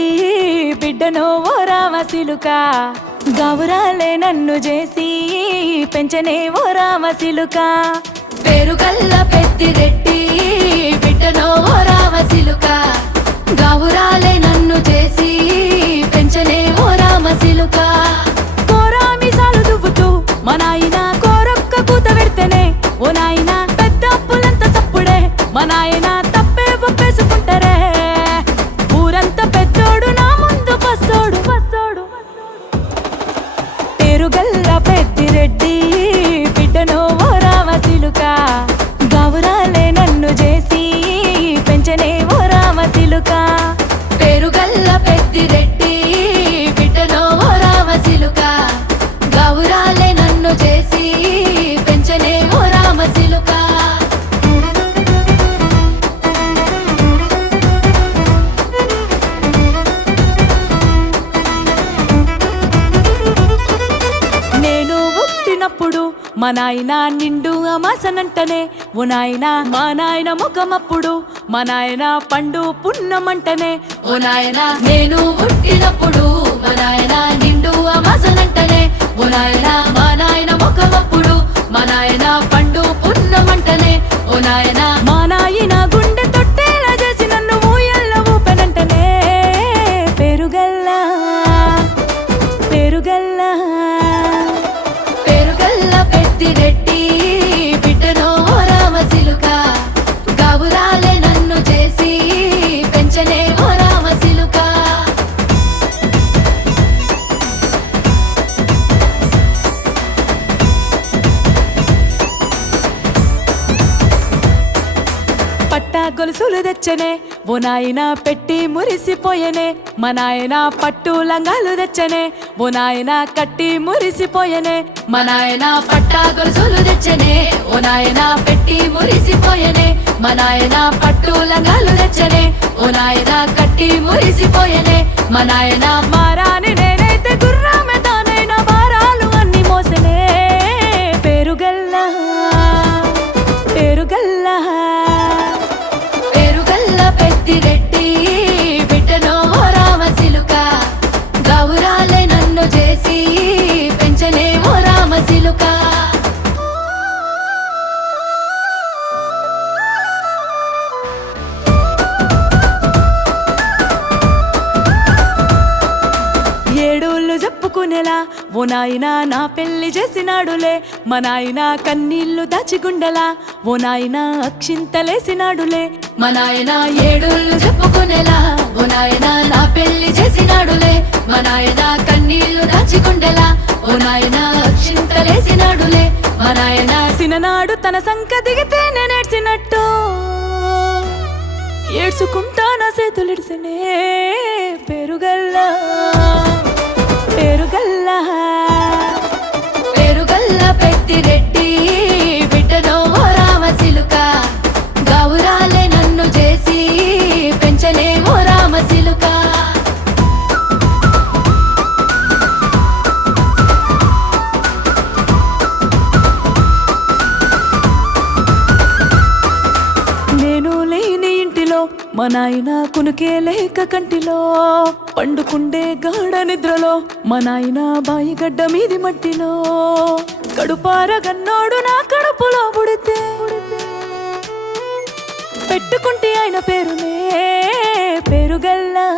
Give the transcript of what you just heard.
రెడ్డి బిడ్డనో ఓ రామసిలుక గౌరాలే నన్ను చేసి పెంచనే ఓ రామసిలుక పేరుగల్ల పెద్దిరెడ్డి బిడ్డనో ఓ రామసిలుక గౌరాలే నన్ను చేసి పెంచనే ఓ రామసిలుక కోరామిసాలు దువ్వుతూ మా నాయన కోరొక్క కూత పెడితేనే ఓ నాయన పెద్ద అప్పులంత చప్పుడే మా నాయన తప్పే ఒప్పేసుకుంటారే ఊరంతా పెద్దోడు నా ముందు పస్సోడు పస్సోడు పేరుగల్ల పెద్దిరెడ్డి బిడ్డనో ఓ రామసిలుక గౌరాలే నన్ను చేసి పెంచనే ఓ రామసిలుక పేరుగల్ల పెద్దిరెడ్డి బిడ్డనో ఓ రామసిలుక గౌరాలే నన్ను చేసి పెంచనే ఓ రామసిలుక నేను పుట్టినప్పుడు మా నాయన నిండు అమాసనంటనే ఓ నాయన మా నాయన ముఖమప్పుడు మా నాయన పండు పున్నమంటనే ఓ నాయన నేను పుట్టినప్పుడు మా నాయన నిండు అమాసనంటనే ఓ నాయన మా నాయన ముఖమప్పుడు మా నాయన పండు పున్నమంటనే ఓ నాయన మా నాయన గుండె తొట్టేలా చేసి నన్ను ఊయల్ల ఊపెనంటనే పేరుగల్లా పేరుగల్లా పేరుగల్ల పెద్దిరెడ్డి బిడ్డనో ఓ రామసిలుక గౌరాలే నన్ను చేసి పెంచనే ఓ రామసిలుక పట్టా గొలుసులు తెచ్చనే ఓ నాయన పెట్టి మురిసిపోయనే మా నాయన పట్టు లంగాలు తెచ్చనే ఓ నాయన కట్టి మురిసిపోయనే మా నాయన పట్టా గొలుసులు తెచ్చనే ఓ నాయన పెట్టి మురిసిపోయనే మా నాయన పట్టు లంగాలు తెచ్చనే ఓ నాయన కట్టి మురిసిపోయనే మా నాయన మారాని నేనైతే గుర్రామె తానైనా భారాలు అన్ని మోసనే పేరుగల్లా పేరుగల్లా పేరుగల్ల పెద్దిరెడ్డి బిడ్డనో ఓ రామసిలుక గౌరాలే నన్ను చేసి పెంచనే ఓ రామసిలుక ఏడోళ్ళు చెప్పుకునేలా ఓ నాయన నా పెళ్లి చేసినాడులే మా నాయన కన్నీళ్లు దాచిగుండెలా ఓ నాయన అక్షింతలేసినాడులే మా నాయన ఏడోళ్ళు చెప్పుకునేలా ఓ నాయన నా పెళ్లి చేసినాడులే మా నాయన కన్నీళ్లు దాచిగుండెలా ఓ నాయన అక్షింతలేసినాడులే మా నాయన సిననాడు తన సంక దిగితే నేనేడ్చినట్టు ఏడ్చుకుంటా నా చేతులిడిసినే పేరుగల్లా పేరుగల్లా పేరుగల్ల పెద్దిరెడ్డి బిడ్డనో ఓ రామసిలుక గౌరాలే నన్ను చేసి పెంచనే ఓ రామసిలుక నేను లేని ఇంటిలో మా నాయన కునుకే లేక కంటిలో పండుకుండే గాఢ నిద్రలో మా నాయన బాయిగడ్డ మీది మట్టిలో కడుపారగన్నోడు నా కడుపులో పుడితే పెట్టుకుంటే ఆయన పేరునే పేరుగల్లా